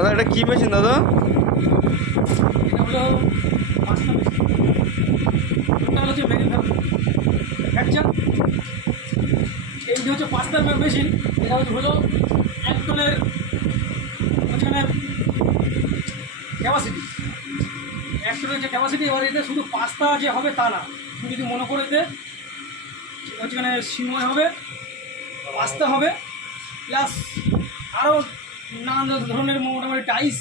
দাদা এটা কি মেশিন দাদা? এটা হলো পাঁচটা মেশিন। এটা হচ্ছে ম্যানুফ্যাকচার। এই যে হচ্ছে পাঁচটা মেশিন, এটা হলো 1 টনের ওখানে ক্যাপাসিটি। 1 টনের যে ক্যাপাসিটি, এবার এতে শুধু পাস্তা যে হবে তা না। তুমি যদি মনে করে এতে ওখানে সিময় হবে, পাস্তা হবে, প্লাস আরও নানান ধরনের মোটামুটি টাইস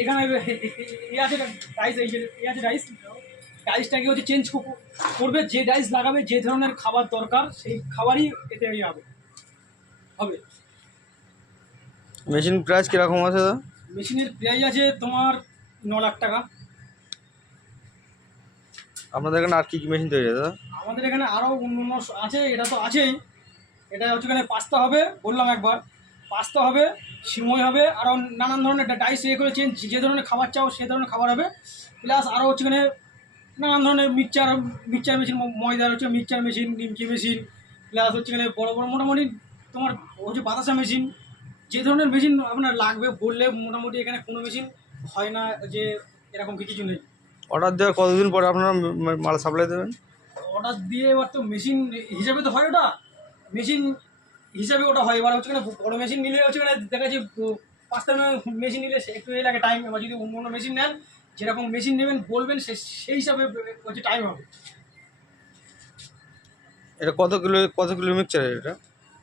এখানে আছে। টাইস এই যে আছে টাইস, টাইসটাকে হচ্ছে চেঞ্জ করবে। যে ডাইস লাগাবে, যে ধরনের খাবার দরকার সেই খাবারই এতে হবে হবে। মেশিন প্রাইস কীরকম আছে দাদা? মেশিনের প্রাইস আছে তোমার 9 লাখ টাকা। আপনাদের এখানে আর কী কী মেশিন তৈরি হয় দাদা? আমাদের এখানে আরও অন্য আছে, এটা তো আছেই। এটা হচ্ছে এখানে পাস্তা হবে, বললাম একবার, পাস্তা হবে, সিমই হবে, আরও নানান ধরনের ডাইস করে চেঞ্জ, যে ধরনের খাবার চাও সে ধরনের খাবার হবে। প্লাস আরও হচ্ছে এখানে নানান ধরনের মিক্সচার মেশিন, ময়দার হচ্ছে মিক্সচার মেশিন, নিমকি মেশিন, প্লাস হচ্ছে এখানে বড়ো বড়ো মোটামুটি তোমার হচ্ছে বাতাসা মেশিন। যে ধরনের মেশিন আপনার লাগবে বললে মোটামুটি এখানে কোনো মেশিন হয় না যে এরকম কিছু নেই। অর্ডার দেওয়ার কতদিন পরে আপনারা মাল সাপ্লাই দেবেন? অর্ডার দিয়ে এবার তো মেশিন হিসাবে তো হয়, ওটা মেশিন হিসাবে ওটা হয়। এবার হচ্ছে এখানে বড়ো মেশিন নিলে হচ্ছে এখানে দেখা যাচ্ছে পাঁচটা মেশিন নিলে একটু লাগে টাইম। এবার যদি অন্য অন্য মেশিন নেন, যেরকম মেশিন নেবেন বলবেন সেই হিসাবে হচ্ছে টাইম হবে। এটা কত কিলো মিক্সচার এটা?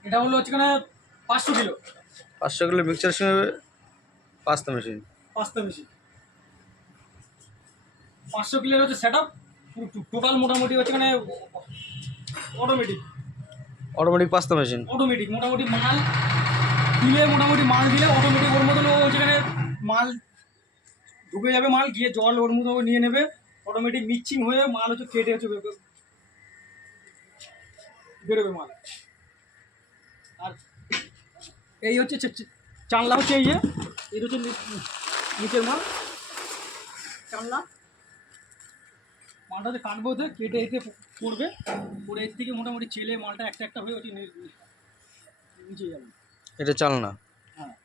এটা হলো হচ্ছে এখানে 500 কিলো। 500 কিলো মিক্সচার সঙ্গে পাস্তা মেশিন। পাঁচটা মেশিন 500 কিলোর হচ্ছে সেট আপ। টোটাল মোটামুটি হচ্ছে এখানে অটোমেটিক পাস্তা মেশিন। অটোমেটিক মোটামুটি মাল দিলে অটোমেটিক ওর মতন হচ্ছে এখানে মাল ঢুকে যাবে, মাল গিয়ে জল ওর মতো নিয়ে নেবে, অটোমেটিক মিক্সিং হয়ে মাল হচ্ছে কেটে হচ্ছে বেরোবে মাল। আর এই হচ্ছে চানলা, হচ্ছে এই যে এটা হচ্ছে নিচের মাল চানলা। মালটা হচ্ছে কাটবো, ওতে কেটে এতে পড়বে, পরে এর থেকে মোটামুটি চেলে মালটা একটা একটা হয়ে হচ্ছে নিচে যাবে। এটা চালনা। হ্যাঁ।